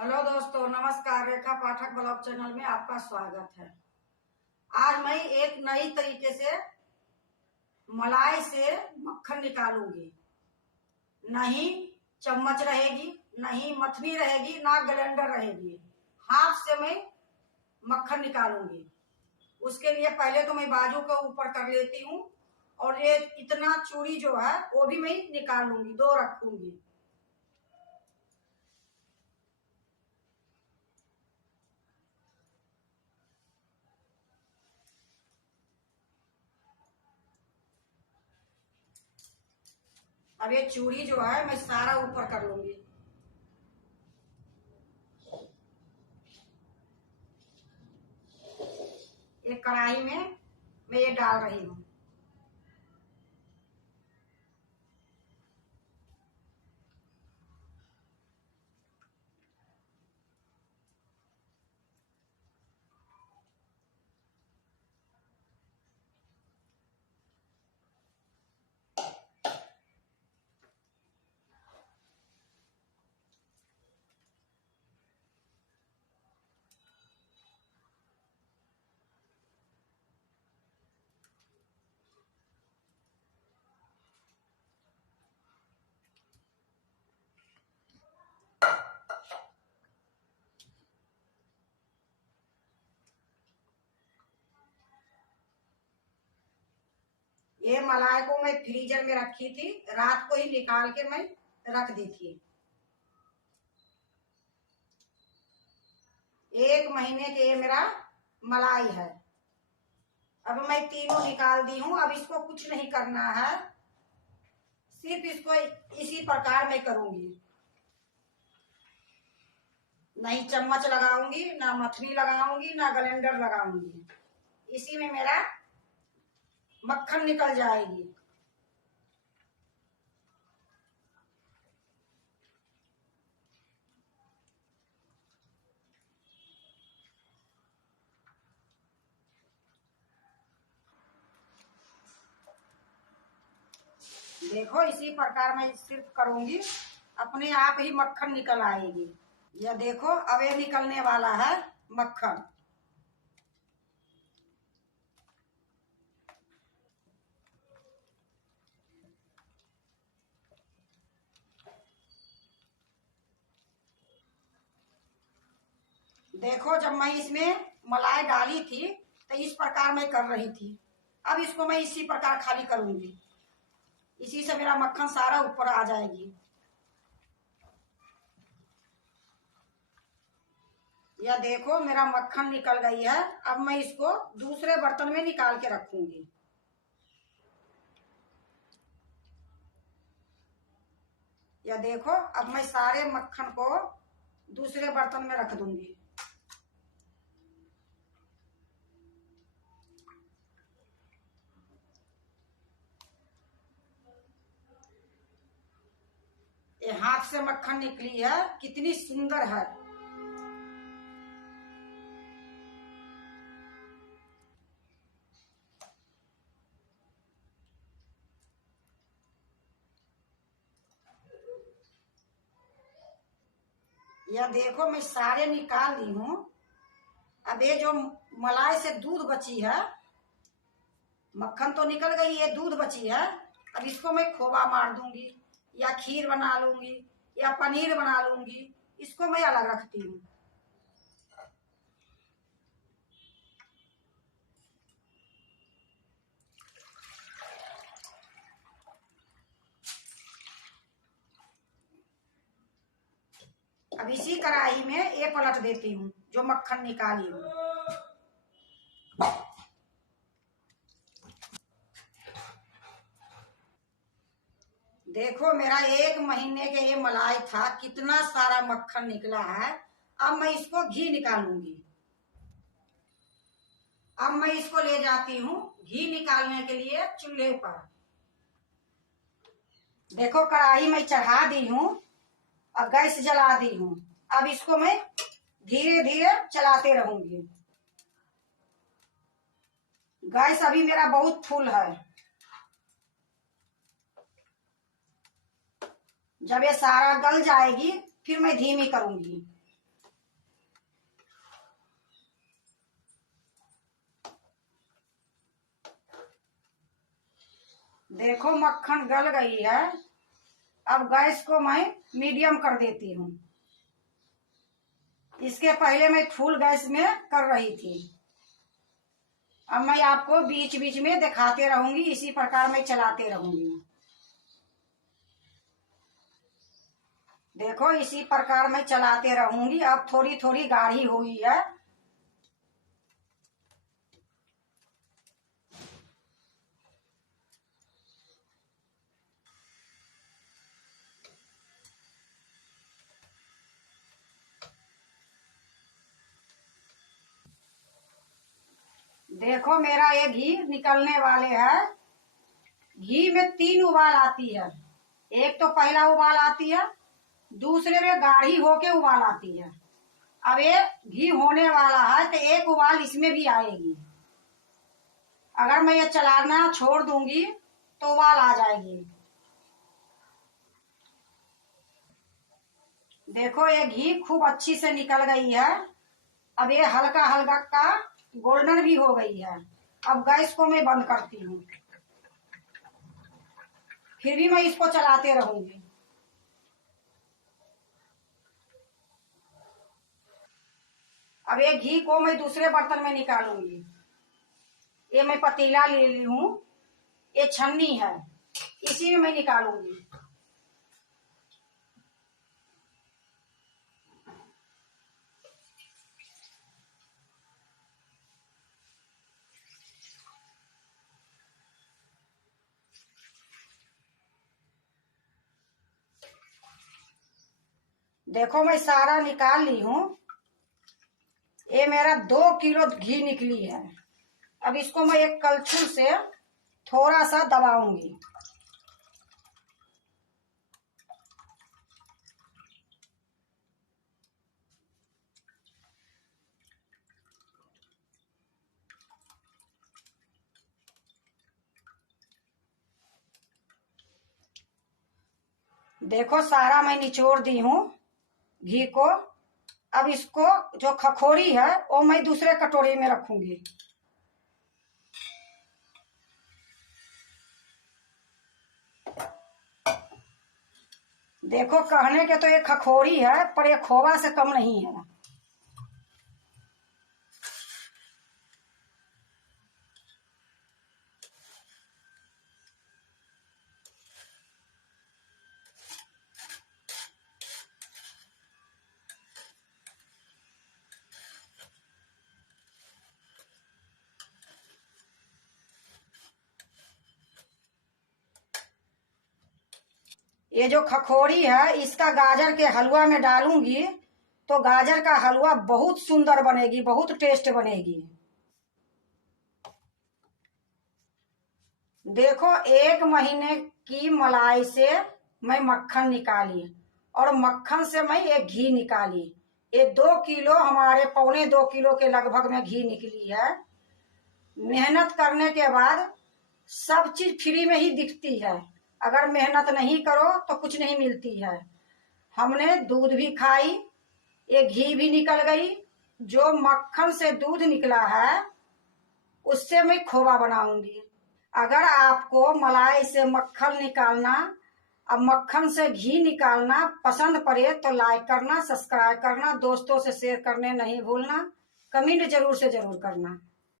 Hello दोस्तों, नमस्कार। रेखा पाठक blog channel में आपका स्वागत है। आज मैं एक नई तरीके से मलाई से मक्खन निकालूंगी। नहीं चम्मच रहेगी, नहीं मथनी रहेगी, ना ग्राइंडर रहेगी। हाथ से मैं मक्खन निकालूंगी। उसके लिए पहले तो मैं बाजू को ऊपर कर लेती हूँ और ये इतना चूड़ी जो है वो भी मैं निकाल लूंगी, दो रखूंगी। अब ये चूड़ी जो है मैं सारा ऊपर कर लूंगी। एक कढ़ाई में मैं ये डाल रही हूँ। ये मलाई को मैं फ्रीजर में रखी थी, रात को ही निकाल के मैं रख दी थी। 1 महीने के ये मेरा मलाई है। अब मैं तीनों निकाल दी हूँ। अब इसको कुछ नहीं करना है, सिर्फ इसको इसी प्रकार मैं करूंगी। नहीं चम्मच लगाऊंगी, ना मथनी लगाऊंगी, ना ग्राइंडर लगाऊंगी। इसी में मेरा मक्खन निकल जाएगी। देखो इसी प्रकार मैं सिर्फ करूंगी, अपने आप ही मक्खन निकल आएगी। यह देखो अब ये निकलने वाला है मक्खन। देखो जब मैं इसमें मलाई डाली थी तो इस प्रकार मैं कर रही थी। अब इसको मैं इसी प्रकार खाली करूंगी। इसी से मेरा मक्खन सारा ऊपर आ जाएगी। यह देखो मेरा मक्खन निकल गई है। अब मैं इसको दूसरे बर्तन में निकाल के रखूंगी। यह देखो अब मैं सारे मक्खन को दूसरे बर्तन में रख दूंगी। ये हाथ से मक्खन निकली है, कितनी सुंदर है। यह देखो मैं सारे निकाल ली हूँ। अब ये जो मलाई से दूध बची है, मक्खन तो निकल गई, ये दूध बची है। अब इसको मैं खोवा मार दूंगी, या खीर बना लूंगी, या पनीर बना लूंगी। इसको मैं अलग रखती हूँ। अब इसी कढ़ाई में ये पलट देती हूँ जो मक्खन निकाली हूँ। देखो मेरा 1 महीने के ये मलाई था, कितना सारा मक्खन निकला है। अब मैं इसको घी निकालूंगी। अब मैं इसको ले जाती हूँ घी निकालने के लिए चूल्हे पर। देखो कढ़ाई मैं चढ़ा दी हूँ और गैस जला दी हूँ। अब इसको मैं धीरे धीरे चलाते रहूंगी। गैस अभी मेरा बहुत फुल है। जब ये सारा गल जाएगी फिर मैं धीमी करूंगी। देखो मक्खन गल गई है। अब गैस को मैं मीडियम कर देती हूँ। इसके पहले मैं फुल गैस में कर रही थी। अब मैं आपको बीच बीच में दिखाते रहूंगी, इसी प्रकार मैं चलाते रहूंगी। देखो इसी प्रकार मैं चलाते रहूंगी। अब थोड़ी थोड़ी गाढ़ी हुई है। देखो मेरा ये घी निकलने वाले है। घी में 3 उबाल आती है। एक तो पहला उबाल आती है, दूसरे में गाढ़ी होके उबाल आती है। अब ये घी होने वाला है तो एक उबाल इसमें भी आएगी। अगर मैं ये चलाना छोड़ दूंगी तो उबाल आ जाएगी। देखो ये घी खूब अच्छी से निकल गई है। अब ये हल्का हल्का का गोल्डन भी हो गई है। अब गैस को मैं बंद करती हूँ। फिर भी मैं इसको चलाते रहूंगी। अब ये घी को मैं दूसरे बर्तन में निकालूंगी। ये मैं पतीला ले ली हूँ। ये छन्नी है, इसी में मैं निकालूंगी। देखो मैं सारा निकाल ली हूँ। ये मेरा 2 किलो घी निकली है। अब इसको मैं एक कलछुल से थोड़ा सा दबाऊंगी। देखो सारा मैं निचोड़ दी हूँ घी को। अब इसको जो खखोरी है वो मैं दूसरे कटोरी में रखूंगी। देखो कहने के तो ये खखोरी है, पर ये खोवा से कम नहीं है। ये जो खखोरी है इसका गाजर के हलवा में डालूंगी तो गाजर का हलवा बहुत सुंदर बनेगी, बहुत टेस्ट बनेगी। देखो 1 महीने की मलाई से मैं मक्खन निकाली और मक्खन से मैं एक घी निकाली। ये 2 किलो हमारे 1.25 किलो के लगभग में घी निकली है। मेहनत करने के बाद सब चीज फ्री में ही दिखती है। अगर मेहनत नहीं करो तो कुछ नहीं मिलती है। हमने दूध भी खाई, ये घी भी निकल गई। जो मक्खन से दूध निकला है उससे मैं खोवा बनाऊंगी। अगर आपको मलाई से मक्खन निकालना और मक्खन से घी निकालना पसंद पड़े तो लाइक करना, सब्सक्राइब करना, दोस्तों से शेयर करने नहीं भूलना, कमेंट जरूर से जरूर करना।